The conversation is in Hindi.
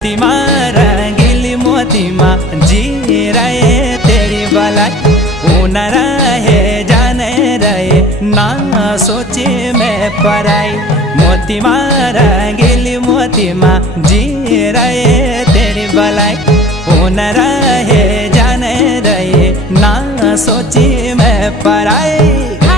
मोतीमा रंगीली मोतीमा जी रहे तेरी भलाई उन रहे जाने रहे ना सोचे मैं पराई। मोतीमा रंगीली मोतीमा जी रहे तेरी भलाई उन रहे जाने रहे ना सोचे मैं पराई।